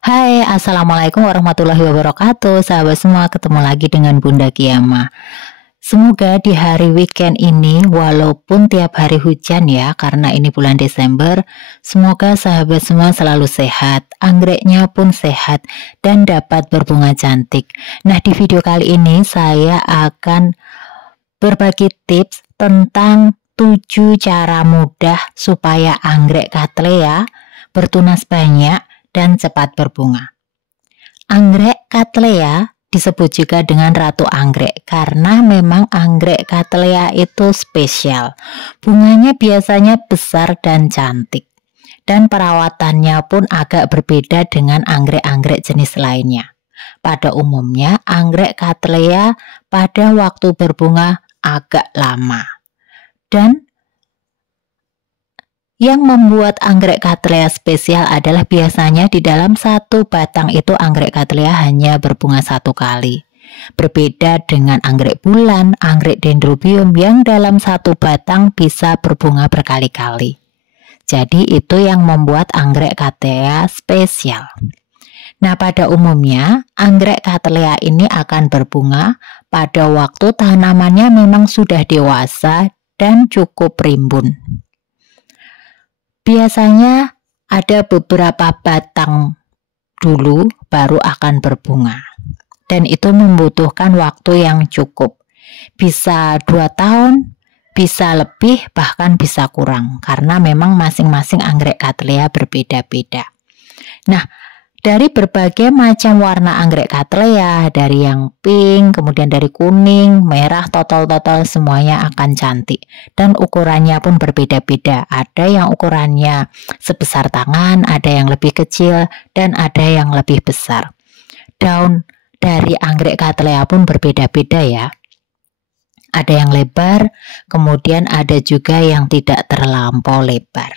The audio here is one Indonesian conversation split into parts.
Hai, Assalamualaikum warahmatullahi wabarakatuh. Sahabat semua, ketemu lagi dengan Bunda Kiama. Semoga di hari weekend ini, walaupun tiap hari hujan ya, karena ini bulan Desember, semoga sahabat semua selalu sehat, anggreknya pun sehat, dan dapat berbunga cantik. Nah, di video kali ini saya akan berbagi tips tentang 7 cara mudah supaya anggrek Cattleya bertunas banyak dan cepat berbunga. Anggrek Cattleya disebut juga dengan ratu anggrek karena memang anggrek Cattleya itu spesial. Bunganya biasanya besar dan cantik. Dan perawatannya pun agak berbeda dengan anggrek-anggrek jenis lainnya. Pada umumnya anggrek Cattleya pada waktu berbunga agak lama. Dan yang membuat anggrek Cattleya spesial adalah biasanya di dalam satu batang itu anggrek Cattleya hanya berbunga satu kali. Berbeda dengan anggrek bulan, anggrek dendrobium yang dalam satu batang bisa berbunga berkali-kali. Jadi itu yang membuat anggrek Cattleya spesial. Nah, pada umumnya anggrek Cattleya ini akan berbunga pada waktu tanamannya memang sudah dewasa dan cukup rimbun. Biasanya ada beberapa batang dulu baru akan berbunga. Dan itu membutuhkan waktu yang cukup. Bisa 2 tahun, bisa lebih, bahkan bisa kurang. Karena memang masing-masing anggrek Cattleya berbeda-beda. Nah, dari berbagai macam warna anggrek Cattleya, dari yang pink, kemudian dari kuning, merah, total semuanya akan cantik. Dan ukurannya pun berbeda-beda. Ada yang ukurannya sebesar tangan, ada yang lebih kecil, dan ada yang lebih besar. Daun dari anggrek Cattleya pun berbeda-beda ya. Ada yang lebar, kemudian ada juga yang tidak terlampau lebar.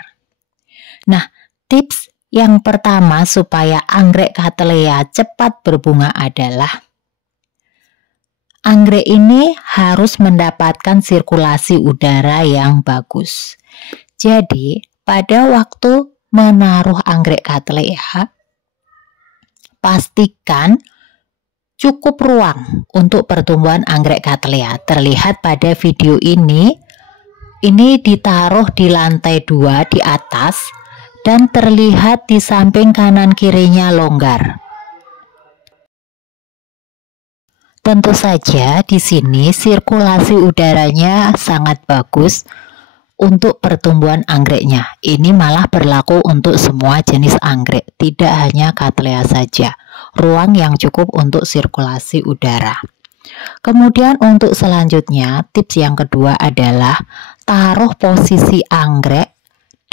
Nah, tips yang pertama supaya anggrek Cattleya cepat berbunga adalah anggrek ini harus mendapatkan sirkulasi udara yang bagus. Jadi, pada waktu menaruh anggrek Cattleya, pastikan cukup ruang untuk pertumbuhan anggrek Cattleya. Terlihat pada video ini ditaruh di lantai 2 di atas, dan terlihat di samping kanan kirinya longgar. Tentu saja di sini sirkulasi udaranya sangat bagus untuk pertumbuhan anggreknya. Ini malah berlaku untuk semua jenis anggrek, tidak hanya Cattleya saja. Ruang yang cukup untuk sirkulasi udara. Kemudian untuk selanjutnya, tips yang kedua adalah taruh posisi anggrek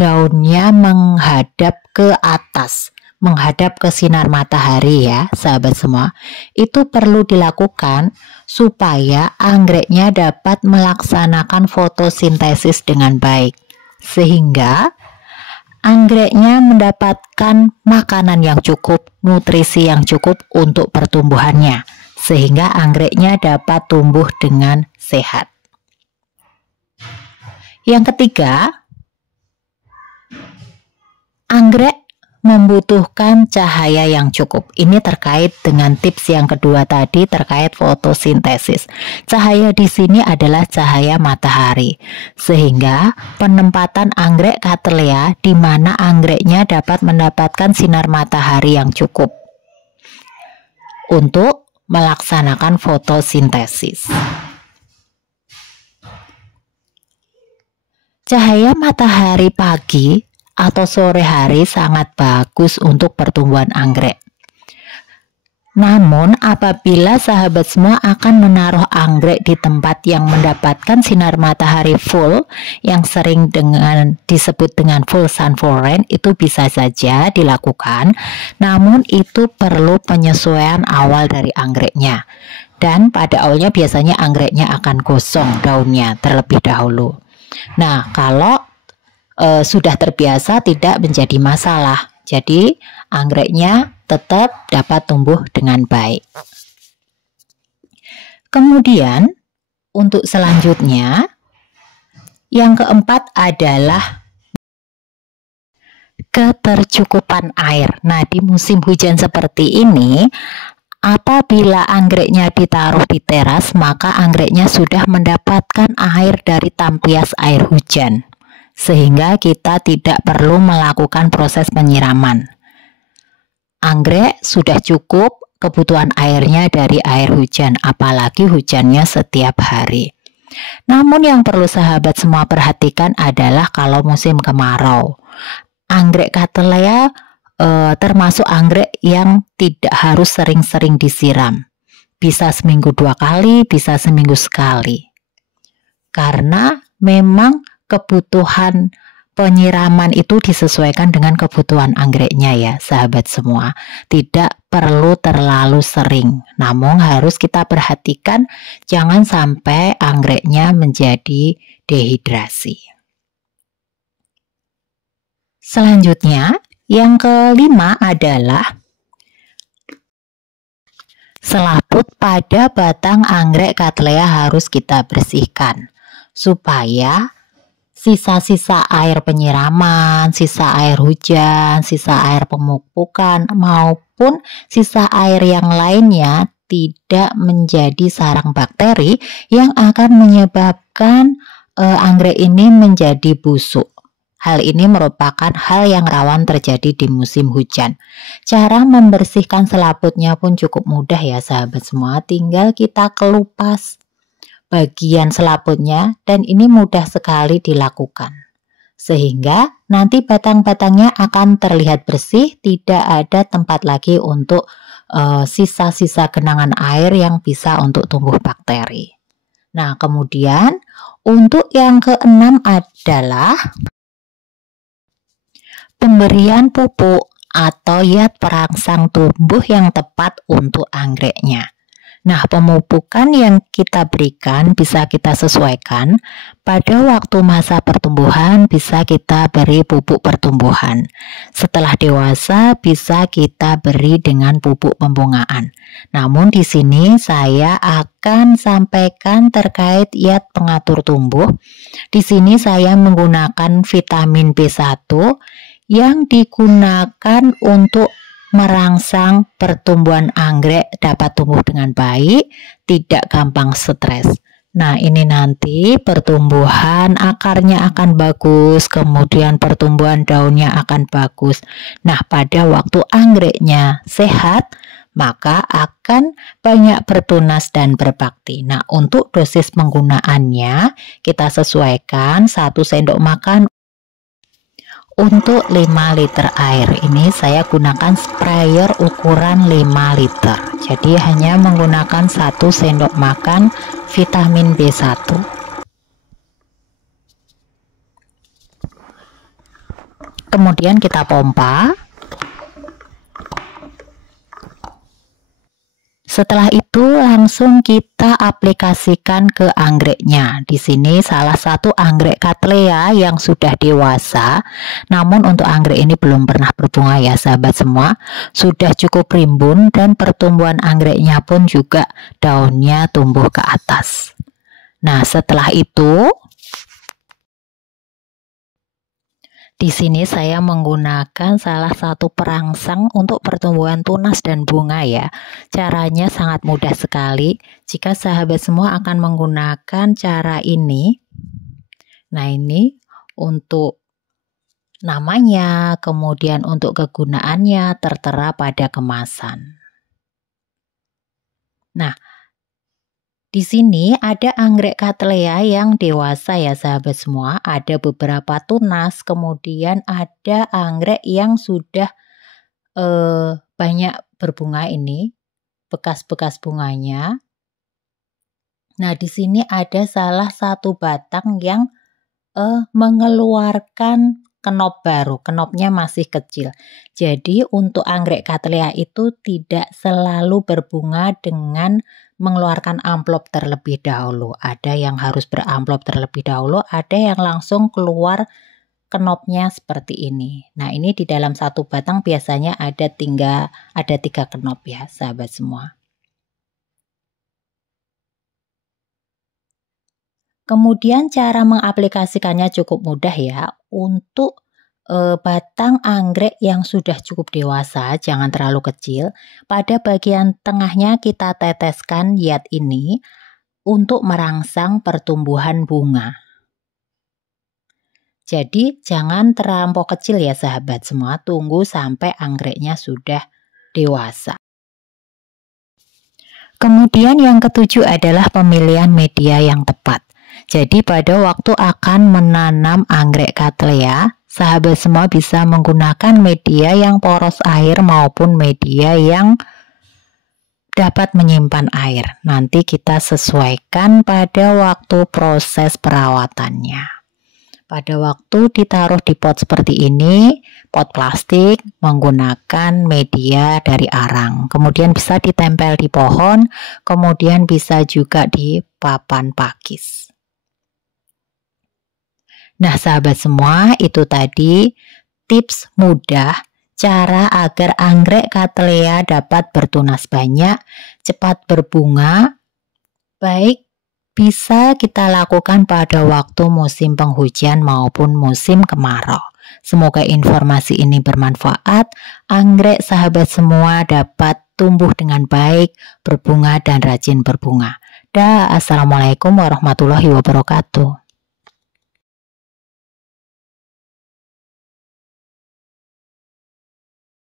daunnya menghadap ke atas, menghadap ke sinar matahari ya sahabat semua. Itu perlu dilakukan supaya anggreknya dapat melaksanakan fotosintesis dengan baik, sehingga anggreknya mendapatkan makanan yang cukup, nutrisi yang cukup untuk pertumbuhannya, sehingga anggreknya dapat tumbuh dengan sehat. Yang ketiga, anggrek membutuhkan cahaya yang cukup. Ini terkait dengan tips yang kedua tadi terkait fotosintesis. Cahaya di sini adalah cahaya matahari, sehingga penempatan anggrek Cattleya di mana anggreknya dapat mendapatkan sinar matahari yang cukup untuk melaksanakan fotosintesis. Cahaya matahari pagi atau sore hari sangat bagus untuk pertumbuhan anggrek. Namun apabila sahabat semua akan menaruh anggrek di tempat yang mendapatkan sinar matahari full, yang sering disebut dengan full sun foreign, itu bisa saja dilakukan. Namun itu perlu penyesuaian awal dari anggreknya. Dan pada awalnya biasanya anggreknya akan gosong daunnya terlebih dahulu. Nah, kalau sudah terbiasa tidak menjadi masalah. Jadi anggreknya tetap dapat tumbuh dengan baik. Kemudian untuk selanjutnya, yang keempat adalah ketercukupan air. Nah, di musim hujan seperti ini, apabila anggreknya ditaruh di teras, maka anggreknya sudah mendapatkan air dari tampias air hujan, sehingga kita tidak perlu melakukan proses penyiraman. Anggrek sudah cukup kebutuhan airnya dari air hujan, apalagi hujannya setiap hari. Namun yang perlu sahabat semua perhatikan adalah kalau musim kemarau. Anggrek Cattleya termasuk anggrek yang tidak harus sering-sering disiram. Bisa seminggu 2 kali, bisa seminggu sekali. Karena memang kebutuhan penyiraman itu disesuaikan dengan kebutuhan anggreknya ya sahabat semua. Tidak perlu terlalu sering. Namun harus kita perhatikan jangan sampai anggreknya menjadi dehidrasi. Selanjutnya, yang kelima adalah selaput pada batang anggrek Cattleya harus kita bersihkan supaya sisa-sisa air penyiraman, sisa air hujan, sisa air pemupukan maupun sisa air yang lainnya tidak menjadi sarang bakteri yang akan menyebabkan anggrek ini menjadi busuk. Hal ini merupakan hal yang rawan terjadi di musim hujan. Cara membersihkan selaputnya pun cukup mudah ya sahabat semua. Tinggal kita kelupas bagian selaputnya dan ini mudah sekali dilakukan. Sehingga nanti batang-batangnya akan terlihat bersih, tidak ada tempat lagi untuk sisa-sisa genangan air yang bisa untuk tumbuh bakteri. Nah, kemudian untuk yang keenam adalah pemberian pupuk atau yat perangsang tumbuh yang tepat untuk anggreknya. Nah, pemupukan yang kita berikan bisa kita sesuaikan. Pada waktu masa pertumbuhan bisa kita beri pupuk pertumbuhan. Setelah dewasa bisa kita beri dengan pupuk pembungaan. Namun di sini saya akan sampaikan terkait yat pengatur tumbuh. Di sini saya menggunakan vitamin B1 yang digunakan untuk merangsang pertumbuhan anggrek dapat tumbuh dengan baik, tidak gampang stres. Nah, ini nanti pertumbuhan akarnya akan bagus, kemudian pertumbuhan daunnya akan bagus. Nah, pada waktu anggreknya sehat, maka akan banyak bertunas dan berbakti. Nah, untuk dosis penggunaannya kita sesuaikan 1 sendok makan untuk 5 liter air. Ini saya gunakan sprayer ukuran 5 liter. Jadi hanya menggunakan 1 sendok makan vitamin B1. Kemudian kita pompa. Setelah itu langsung kita aplikasikan ke anggreknya. Di sini salah satu anggrek Cattleya yang sudah dewasa, namun untuk anggrek ini belum pernah berbunga ya sahabat semua. Sudah cukup rimbun dan pertumbuhan anggreknya pun juga daunnya tumbuh ke atas. Nah, setelah itu di sini saya menggunakan salah satu perangsang untuk pertumbuhan tunas dan bunga ya. Caranya sangat mudah sekali. Jika sahabat semua akan menggunakan cara ini. Nah, ini untuk namanya, kemudian untuk kegunaannya tertera pada kemasan. Nah, di sini ada anggrek Cattleya yang dewasa ya sahabat semua, ada beberapa tunas, kemudian ada anggrek yang sudah banyak berbunga ini, bekas-bekas bunganya. Nah, di sini ada salah satu batang yang mengeluarkan kenop baru, kenopnya masih kecil. Jadi untuk anggrek Cattleya itu tidak selalu berbunga dengan mengeluarkan amplop terlebih dahulu. Ada yang harus beramplop terlebih dahulu, ada yang langsung keluar kenopnya seperti ini. Nah, ini di dalam satu batang biasanya ada 3 kenop ya sahabat semua. Kemudian cara mengaplikasikannya cukup mudah ya. Untuk batang anggrek yang sudah cukup dewasa, jangan terlalu kecil. Pada bagian tengahnya kita teteskan yat ini untuk merangsang pertumbuhan bunga. Jadi jangan terlampau kecil ya sahabat semua, tunggu sampai anggreknya sudah dewasa. Kemudian yang ketujuh adalah pemilihan media yang tepat. Jadi pada waktu akan menanam anggrek Cattleya, sahabat semua bisa menggunakan media yang poros air maupun media yang dapat menyimpan air. Nanti kita sesuaikan pada waktu proses perawatannya. Pada waktu ditaruh di pot seperti ini, pot plastik menggunakan media dari arang. Kemudian bisa ditempel di pohon, kemudian bisa juga di papan pakis. Nah sahabat semua, itu tadi tips mudah cara agar anggrek Cattleya dapat bertunas banyak, cepat berbunga, baik bisa kita lakukan pada waktu musim penghujan maupun musim kemarau. Semoga informasi ini bermanfaat, anggrek sahabat semua dapat tumbuh dengan baik, berbunga dan rajin berbunga. Assalamualaikum warahmatullahi wabarakatuh.